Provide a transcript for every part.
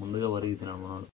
ముందుగా వరి తినాలి మనోడు.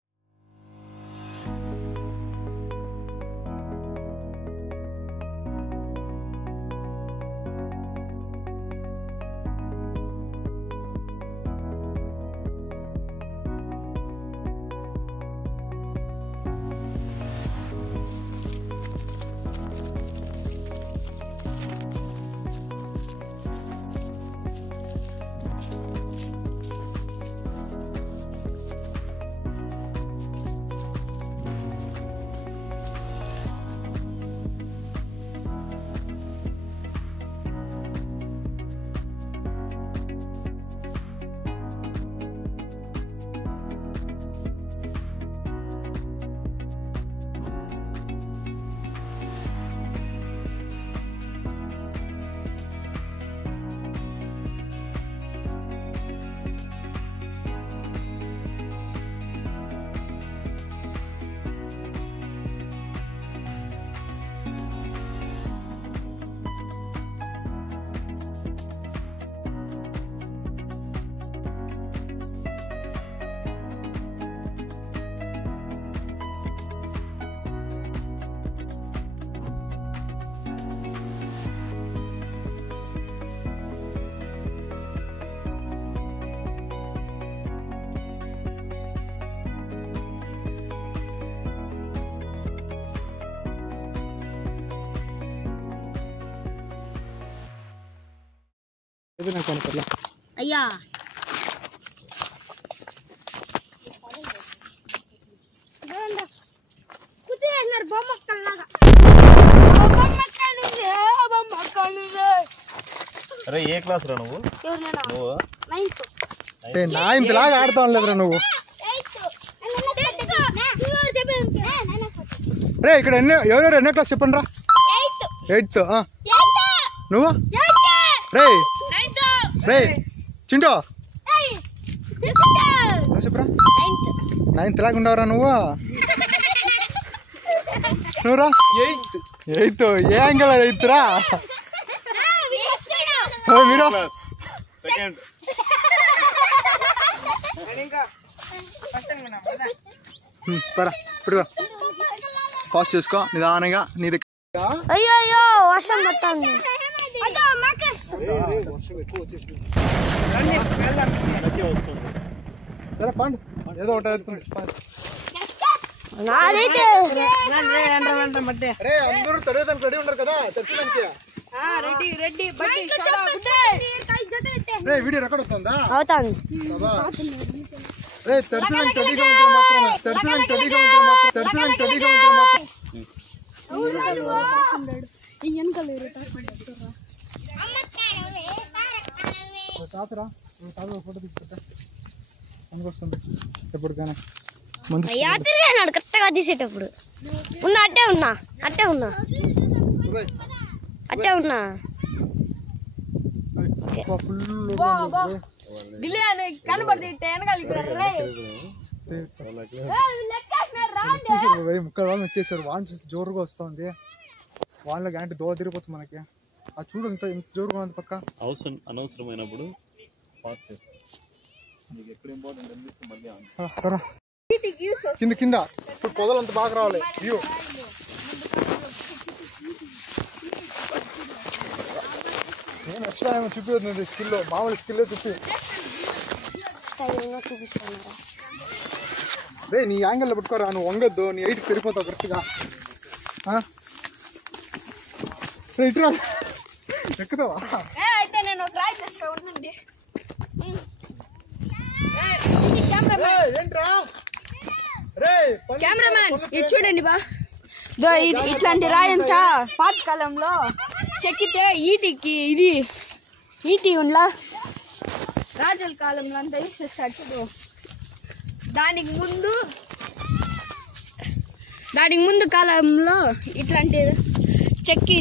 అయ్యా అరే ఏ క్లాస్ రా నువ్వు? నైన్త్ లాగా ఆడుతావు లేదురా నువ్వు. రే ఇక్కడ ఎవరెవరు ఎన్నో క్లాస్ చెప్పండి రా. 8th. నువ్వు రే రే చింటో చెప్పరా 9th లాగా ఉండవురా నువ్వురా 8th. ఏ యాంగిల్ 8th రా మీరు ఇప్పుడు పాస్ చేసుకో నిదానంగా నీ దగ్గర. అయ్యో వర్షం పడుతుంది. సరే పండి ఏదో ఒకటి అందరూ తడేదానికి రెడీ ఉన్నారు కదా తెచ్చడానికి. వీడియో రికార్డ్ అవుతుందా? తెరచడానికి రెడీగా ఉంటే మాత్రమే తాతరా ఫోటో తీసుకుంటా పనికొస్తుంది ఎప్పటికైనా. కరెక్ట్గా తీసేటప్పుడు అట్టే ఉన్నా ముక్కలు వాళ్ళని ఎక్కేసారు. వాన్ చూసి జోరుగా వస్తుంది. వాళ్ళకి అంటే దోవ తిరిగిపోతుంది మనకి. అది చూడు ఎంత జోరుగా ఉంది పక్క. అనవసరమైనప్పుడు కింద ఇప్పుడు పొదలు అంత బాగా రావాలి వ్యూ. నేను ఎక్స్ట్రా ఏమో చూపిస్తుంది స్కిల్, మామూలు స్కిల్ చూపిస్తాను. రే నీ యాంగిల్లో పెట్టుకోరా, నువ్వు వంగద్దు, నీ 8కి సరిపోతావు కరెక్ట్గా. ఇట్రా ఎక్కుతావా? కెమెరామ్యాన్ ఇది చూడండి బా, ఇట్లాంటి రాయంతా పాతకాలంలో చెక్కితే ఈటి ఉండలా రాజుల కాలంలో అంతా యూస్ చేస్తాడు చూడు. దానికి ముందు కాలంలో ఇట్లాంటి చెక్కి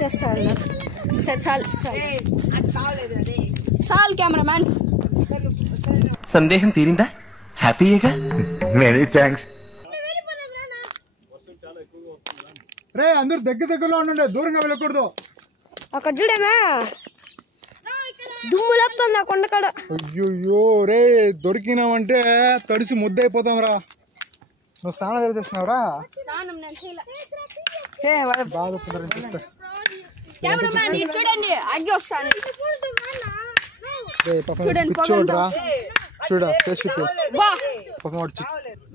చేస్తారు. సరే చాలు కెమెరామ్యాన్. సందేహం తీరిందా? హ్యాపీయేగా? Many thanks. రే అందరూ దగ్గరలో ఉండండి, దూరంగా వెళ్ళకూడదు. అక్కడ చూడమా దుమ్ము లేపుతుంది ఆ కొండకాడ. అయ్యో రే దొరికినామంటే తడిసి ముద్దయిపోతాం రా. నువ్వు స్నానం చేస్తున్నావురా? బాగా సుందరనిపిస్తా. చూడండి అగ్గి వస్తాను. చూడరా చూడ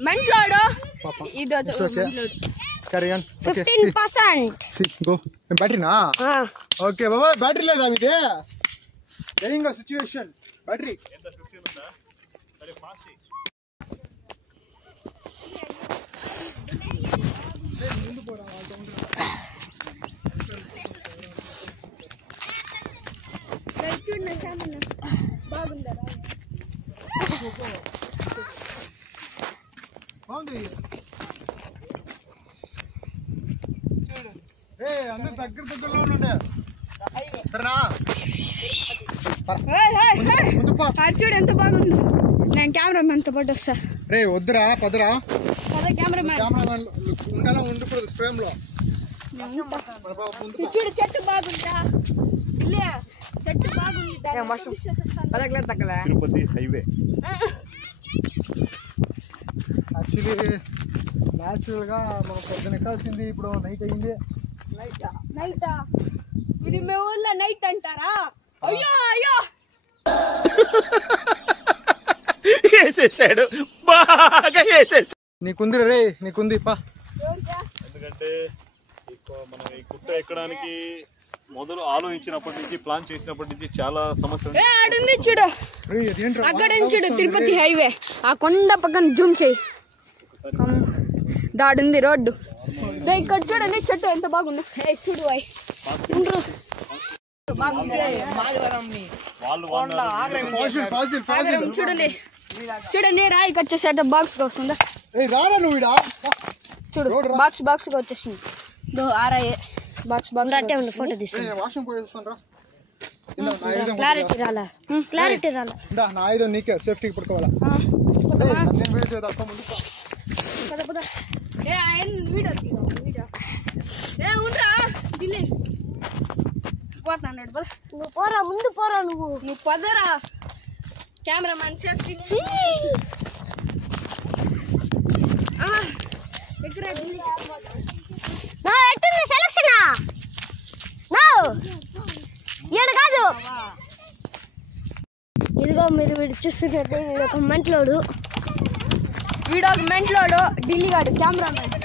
మంట్లాడు 15%. బ్యాటరీనా? ఓకే బాబా బ్యాటరీ లేదా మీది? ఏంగా సిచ్యువేషన్ బ్యాటరీ బాగుంది. అందరు దగ్గరలో ఉండే చూడు ఎంత బాగుందో. నేను కెమెరామెన్ తో పాటు వస్తా. రే వద్దురా పదరా. కెమెరామెన్ ఉండాలా ఉండకూడదు స్ప్రేమ్ లో. చూడు చెట్టు బాగుందా? చెట్టు బాగుంది. తిరుపతి హైవే యాక్చువల్లీ న్యాచురల్ గా మనం పొద్దున ఎక్కాల్సింది, ఇప్పుడు నైట్ అయింది. నైటా? ఇది మీ ఊర్లో నైట్ అంటారా? అయ్యో అయ్యో వేసేసాడు, బాగా వేసేసాడు. నీకుంది రే, నీకుంది పా. ఎందుకంటే మనం ఈ గుట్ట ఎక్కడానికి మొదలు ఆలోచించినప్పటి నుంచి, ప్లాన్ చేసినప్పటి నుంచి చాలా సమస్యలు. ఆడుంది చూడు, అక్కడ చూడు తిరుపతి హైవే. ఆ కొండ పక్కన జూమ్ చేయి, దాడుంది రోడ్డు. ఇక్కడ చూడండి చెట్టు ఎంత బాగుంది. చూడు చూడండి చూడండి రాయికి వచ్చేసేట బాక్స్ గా వస్తుందా? చూడు బాక్స్ బాక్స్ గా వచ్చేసింది. ఆరాయే బాక్స్ బాక్స్ అట్టే ఉంది. ఫోటో తీసుకుంటా. క్లారిటీ రాలా, క్లారిటీ రాలా. నా ఐదు నీకే సేఫ్టీకి పడుకోవాలా. పోతాడు నువ్వు పోరా, ముందు పోరా. నువ్వు పదరా కెమెరామ్యాన్ సేఫ్టీ. ఎట్టుంది సెలక్షన్? ఈయన కాదు, ఇదిగో మీరు వీడు చూస్తున్నట్టు వీడు ఒక మెంట్లోడు. ఢిల్లీ గాడు కెమెరామ్యాన్.